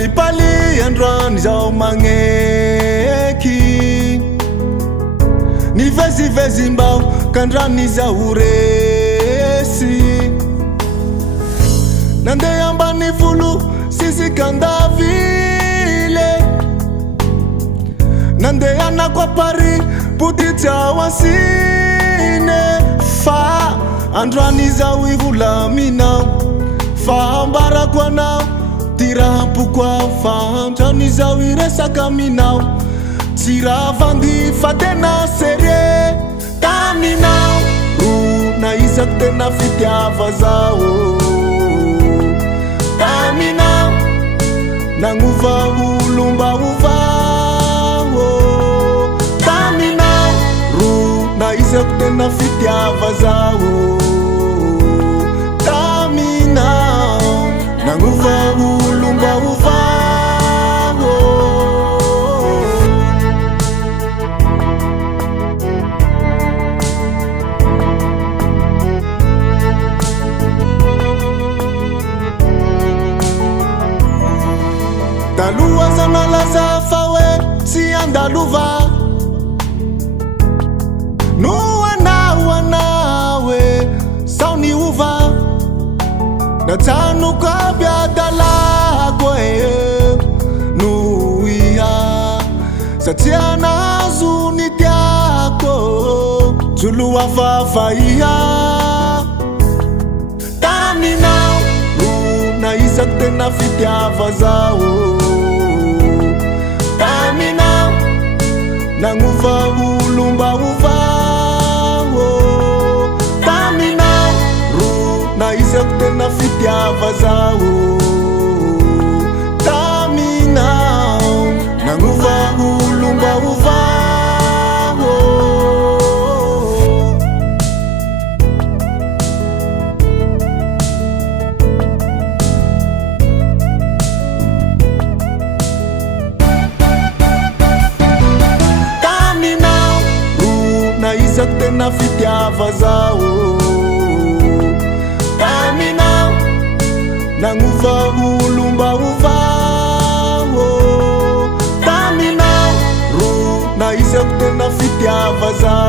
Manipali andran zao mangeki ni vezi mbao kandrani za uresi nande yamba ni fulu sisi kanda vile nande yana kwa pari putita wasine fa andrani za wivula mina fa ambara kwa nao tira pukwa fa andrani za wiresa kaminao tira vandi fatena serie kaminao na isak tena fitiava zao kaminao nanguva ulumba uvao kaminao na isak tena fitiava zao kaminao nanguva ulumba uvao. Dalua zana la zafawe si andaluva nuwa nawe sauni uva na tanu kabya dalagwe nuia satiana zuni tiako zuluwa fafaia tani nao na isak tena fitiava zao kaminao nanguva ulumba uvao kaminao na isak tena fitiava zao kaminao nanguva ulumba uvao. Isak tena fitiava zao kaminao nanguva ulumba uvao kaminao na isak tena fitiava zao